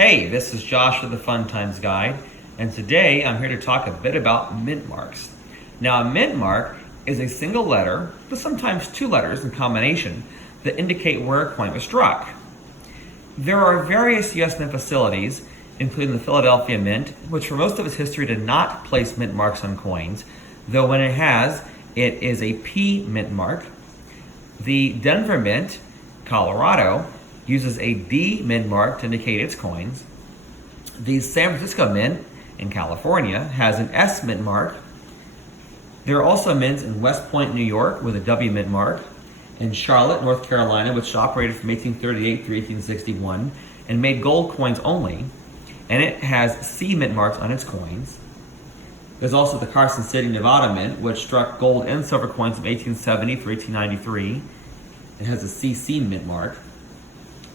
Hey, this is Josh with the Fun Times Guide, and today I'm here to talk a bit about mint marks. Now, a mint mark is a single letter, but sometimes two letters in combination, that indicate where a coin was struck. There are various U.S. mint facilities, including the Philadelphia Mint, which for most of its history did not place mint marks on coins, though when it has, it is a P mint mark. The Denver Mint, Colorado, uses a D mint mark to indicate its coins. The San Francisco Mint in California has an S mint mark. There are also mints in West Point, New York with a W mint mark, in Charlotte, North Carolina, which operated from 1838 through 1861 and made gold coins only, and it has C mint marks on its coins. There's also the Carson City, Nevada Mint, which struck gold and silver coins from 1870 through 1893. It has a CC mint mark.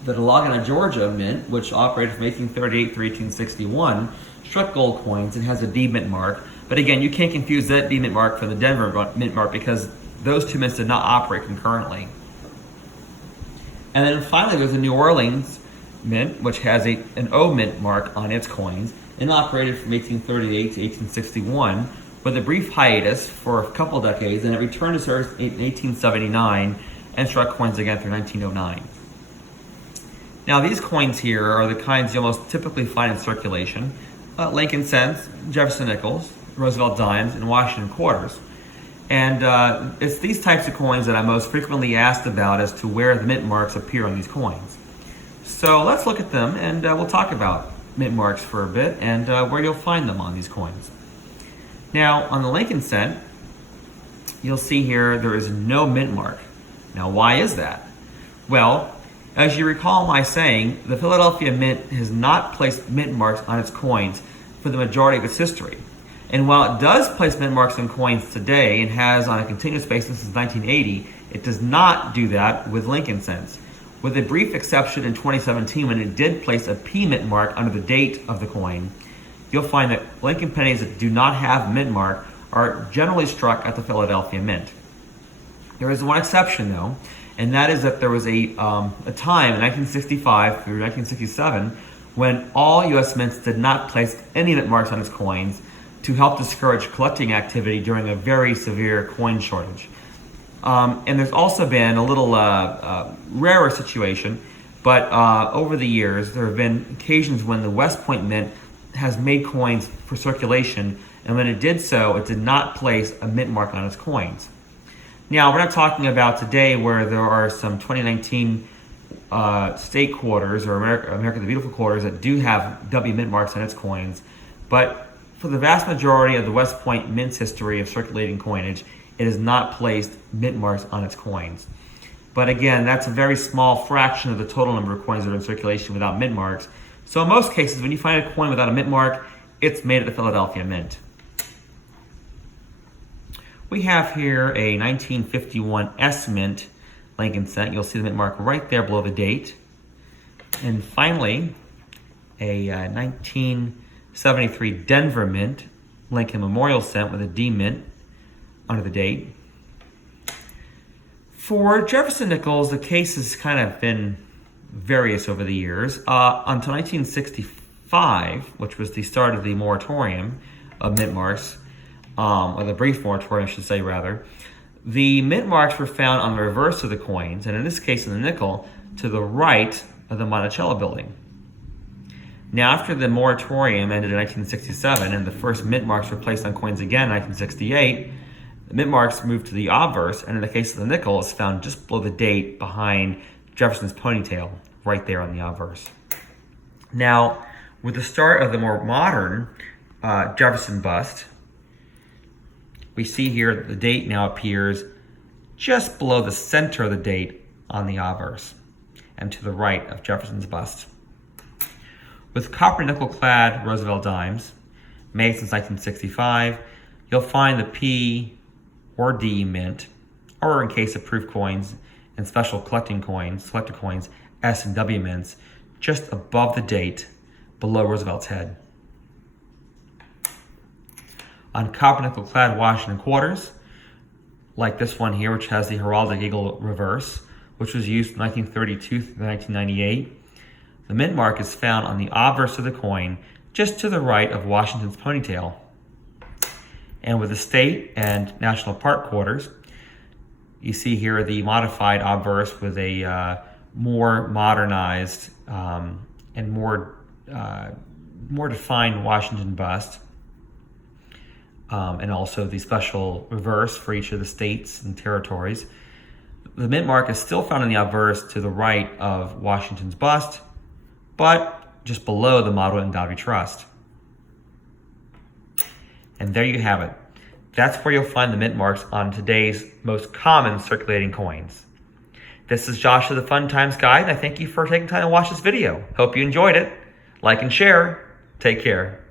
The Dahlonega, Georgia Mint, which operated from 1838 through 1861, struck gold coins and has a D mint mark. But again, you can't confuse that D mint mark for the Denver mint mark because those two mints did not operate concurrently. And then finally, there's the New Orleans Mint, which has an O mint mark on its coins and operated from 1838 to 1861 with a brief hiatus for a couple decades, and it returned to service in 1879 and struck coins again through 1909. Now, these coins here are the kinds you'll most typically find in circulation: Lincoln cents, Jefferson nickels, Roosevelt dimes, and Washington quarters. And it's these types of coins that I'm most frequently asked about as to where the mint marks appear on these coins. So let's look at them, and we'll talk about mint marks for a bit and where you'll find them on these coins. Now, on the Lincoln cent, you'll see here there is no mint mark. Now, why is that? Well, as you recall my saying, the Philadelphia Mint has not placed mint marks on its coins for the majority of its history. And while it does place mint marks on coins today and has on a continuous basis since 1980, it does not do that with Lincoln cents, with a brief exception in 2017 when it did place a P mint mark under the date of the coin. You'll find that Lincoln pennies that do not have mint mark are generally struck at the Philadelphia Mint. There is one exception though, and that is that there was a time in 1965 through 1967 when all U.S. mints did not place any mint marks on its coins to help discourage collecting activity during a very severe coin shortage. And there's also been a little rarer situation, but over the years there have been occasions when the West Point Mint has made coins for circulation, and when it did so, it did not place a mint mark on its coins. Now, we're not talking about today where there are some 2019 state quarters or America the Beautiful quarters that do have W mint marks on its coins, but for the vast majority of the West Point Mint's history of circulating coinage, it has not placed mint marks on its coins. But again, that's a very small fraction of the total number of coins that are in circulation without mint marks. So in most cases, when you find a coin without a mint mark, it's made at the Philadelphia Mint. We have here a 1951 S Mint Lincoln cent. You'll see the mint mark right there below the date. And finally, a 1973 Denver Mint Lincoln Memorial cent with a D mint under the date. For Jefferson nickels, the case has kind of been various over the years. Until 1965, which was the start of the moratorium of mint marks, or the brief moratorium, I should say, rather, the mint marks were found on the reverse of the coins, and in this case, in the nickel, to the right of the Monticello building. Now, after the moratorium ended in 1967, and the first mint marks were placed on coins again in 1968, the mint marks moved to the obverse, and in the case of the nickel, it's found just below the date behind Jefferson's ponytail, right there on the obverse. Now, with the start of the more modern Jefferson bust, we see here that the date now appears just below the center of the date on the obverse and to the right of Jefferson's bust. With copper nickel clad Roosevelt dimes, made since 1965, you'll find the P or D mint, or in case of proof coins and special collector coins, S and W mints, just above the date below Roosevelt's head. On copper nickel clad Washington quarters, like this one here, which has the heraldic eagle reverse, which was used from 1932 through 1998, The mint mark is found on the obverse of the coin, just to the right of Washington's ponytail. And with the state and national park quarters, you see here the modified obverse with a more modernized and more defined Washington bust, and also the special reverse for each of the states and territories. The mint mark is still found in the obverse to the right of Washington's bust, but just below the motto Endowed We Trust. And there you have it. That's where you'll find the mint marks on today's most common circulating coins. This is Josh of the Fun Times Guide, and I thank you for taking time to watch this video. Hope you enjoyed it. Like and share. Take care.